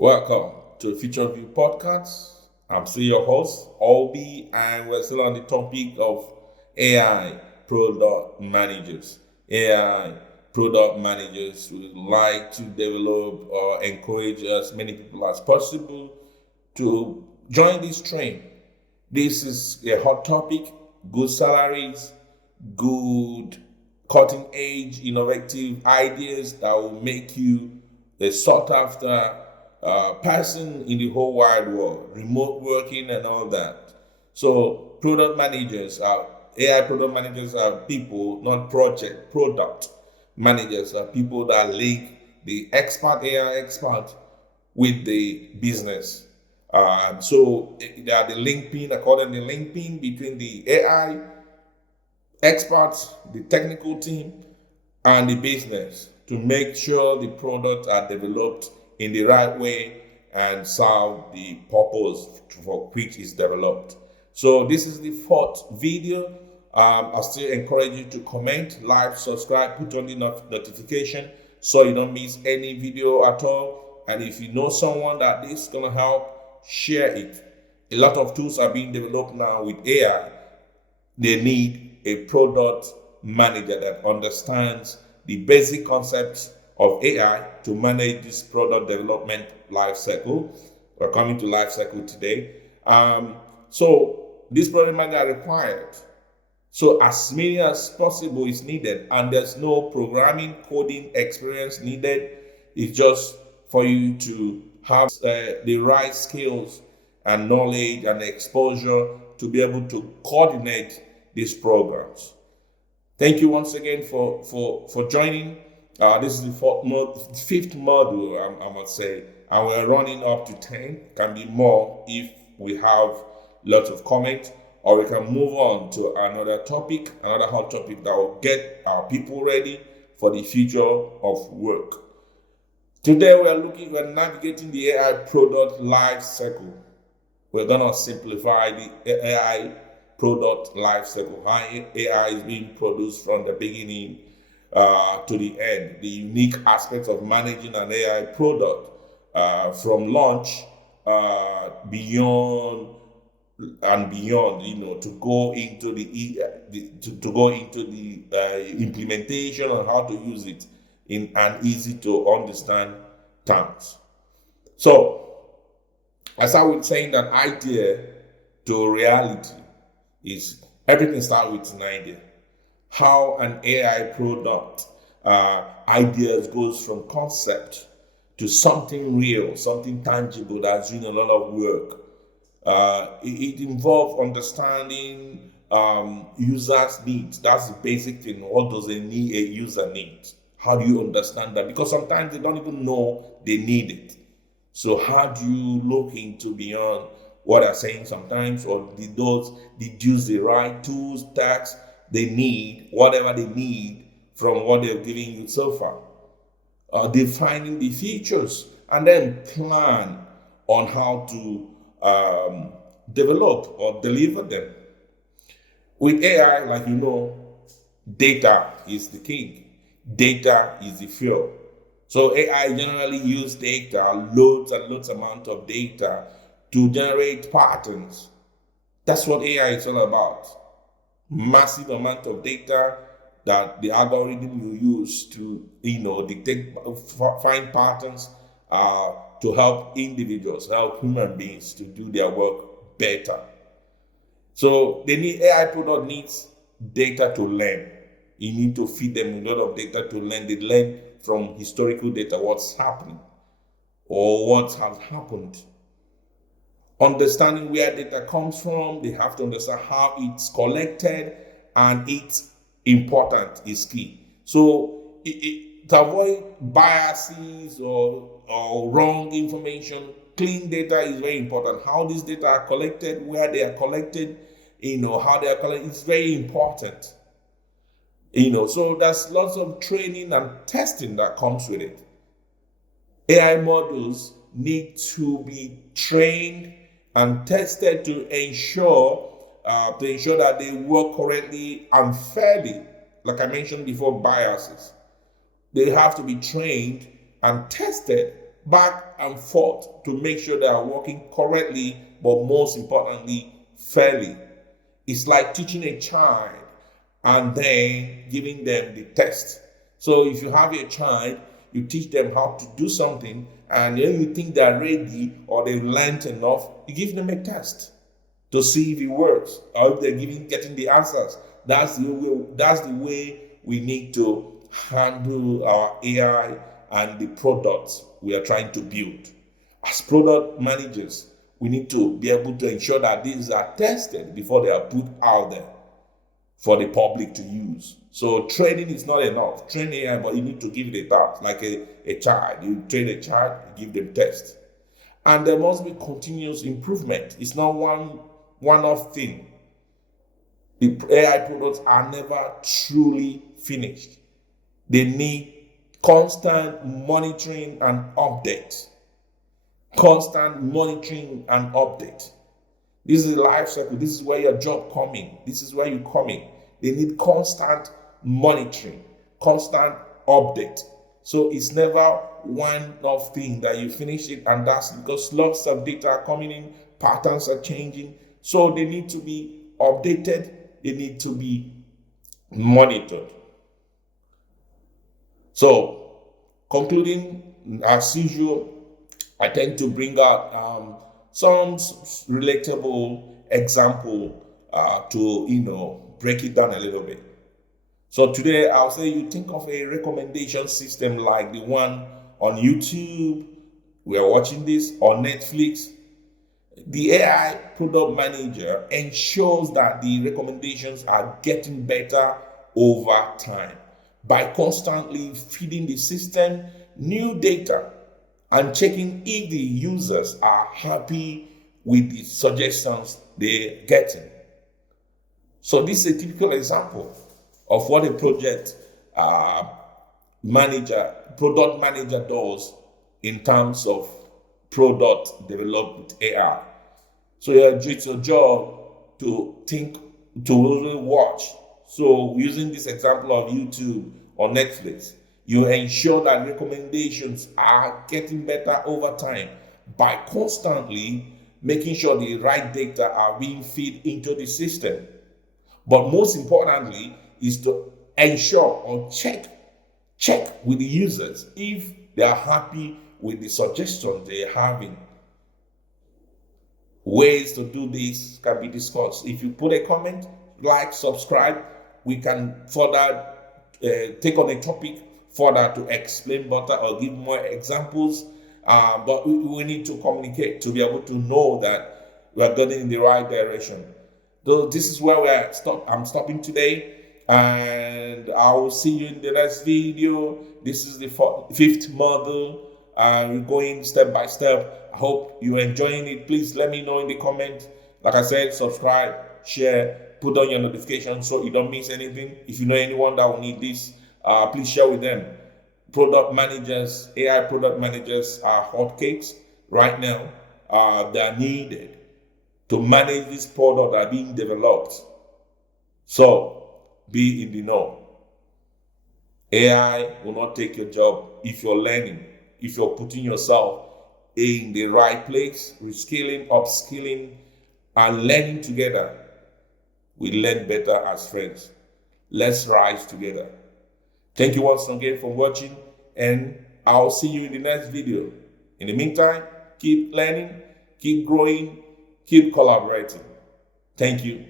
Welcome to Future View Podcast. I'm still your host, Obi, and we're still on the topic of AI product managers. AI product managers would like to develop or encourage as many people as possible to join this train. This is a hot topic, good salaries, good cutting edge, innovative ideas that will make you a sought after person in the whole wide world, remote working and all that. So AI product managers are people, not product managers are people that link the AI expert with the business. They are the link pin, according to the link pin between the AI experts, the technical team, and the business to make sure the products are developed in the right way and serve the purpose for which is developed. So this is the fourth video. I still encourage you to comment, like, subscribe, put on the notification so you don't miss any video at all. And if you know someone that this is going to help, share it. A lot of tools are being developed now with AI. They need a product manager that understands the basic concepts of AI to manage this product development life cycle. We're coming to life cycle today. So this product manager are required. So as many as possible is needed, and there's no programming coding experience needed. It's just for you to have the right skills and knowledge and exposure to be able to coordinate these programs. Thank you once again for joining. This is the fifth module, I must say, and we're running up to 10. Can be more if we have lots of comments, or we can move on to another hot topic that will get our people ready for the future of work. Today we're navigating the AI product life cycle. We're gonna simplify the AI product life cycle, how AI is being produced from the beginning to the end, the unique aspects of managing an AI product from launch beyond and beyond, to go into the implementation and how to use it in an easy to understand terms. So, as I was saying, that idea to reality is everything starts with an idea. How an AI product ideas goes from concept to something real, something tangible that's doing a lot of work. It involves understanding users' needs. That's the basic thing. What does a user need? How do you understand that? Because sometimes they don't even know they need it. So how do you look into beyond what they're saying sometimes, or those deduce the right tools, tasks they need, whatever they need from what they're giving you so far? Defining the features and then plan on how to develop or deliver them. With AI, like data is the king. Data is the fuel. So AI generally use data, loads and loads amount of data to generate patterns. That's what AI is all about. Massive amount of data that the algorithm will use to dictate, find patterns to help individuals, help human beings to do their work better. So AI product needs data to learn. You need to feed them a lot of data to learn. They learn from historical data what's happening or what has happened. Understanding where data comes from, they have to understand how it's collected, and its important is key. So to avoid biases or wrong information, clean data is very important. How these data are collected, where they are collected, how they are collected, it's very important. So there's lots of training and testing that comes with it. AI models need to be trained and tested to ensure that they work correctly and fairly. Like I mentioned before, biases. They have to be trained and tested back and forth to make sure they are working correctly, but most importantly, fairly. It's like teaching a child and then giving them the test. So if you have a child, you teach them how to do something, and then you think they're ready or they've learned enough, you give them a test to see if it works or if they're getting the answers. That's the way we need to handle our AI and the products we are trying to build. As product managers, we need to be able to ensure that these are tested before they are put out there for the public to use. So training is not enough. Train AI, but you need to give it a task. Like a child, you train a child, you give them tests. And there must be continuous improvement. It's not one-off thing. The AI products are never truly finished. They need constant monitoring and update. Constant monitoring and update. This is a life cycle. This is where your job coming. This is where you coming. They need constant monitoring, constant update. So it's never one-off thing that you finish it and that's because lots of data are coming in, patterns are changing. So they need to be updated. They need to be monitored. So concluding, as usual, I tend to bring out some relatable example to break it down a little bit. So today I'll say you think of a recommendation system like the one on YouTube, we are watching this, or Netflix. The AI product manager ensures that the recommendations are getting better over time by constantly feeding the system new data and checking if the users are happy with the suggestions they're getting. So this is a typical example of what a product manager does in terms of product developed with AI. So it's your job to think, to really watch. So using this example of YouTube or Netflix, you ensure that recommendations are getting better over time by constantly making sure the right data are being fed into the system. But most importantly is to ensure or check with the users if they are happy with the suggestions they're having. Ways to do this can be discussed. If you put a comment, like, subscribe, we can further take on a topic further to explain better or give more examples. But we need to communicate to be able to know that we are going in the right direction. So this is where I'm stopping today, and I will see you in the next video. This is the fifth model. We're going step by step. I hope you're enjoying it. Please let me know in the comment. Like I said, subscribe, share, put on your notifications so you don't miss anything. If you know anyone that will need this, please share with them. Product managers, AI product managers are hotcakes right now. They are needed to manage this product that are being developed. So be in the know. AI will not take your job if you're learning, if you're putting yourself in the right place, reskilling, upskilling, and learning together. We learn better as friends. Let's rise together. Thank you once again for watching, and I'll see you in the next video. In the meantime, keep learning, keep growing, keep collaborating. Thank you.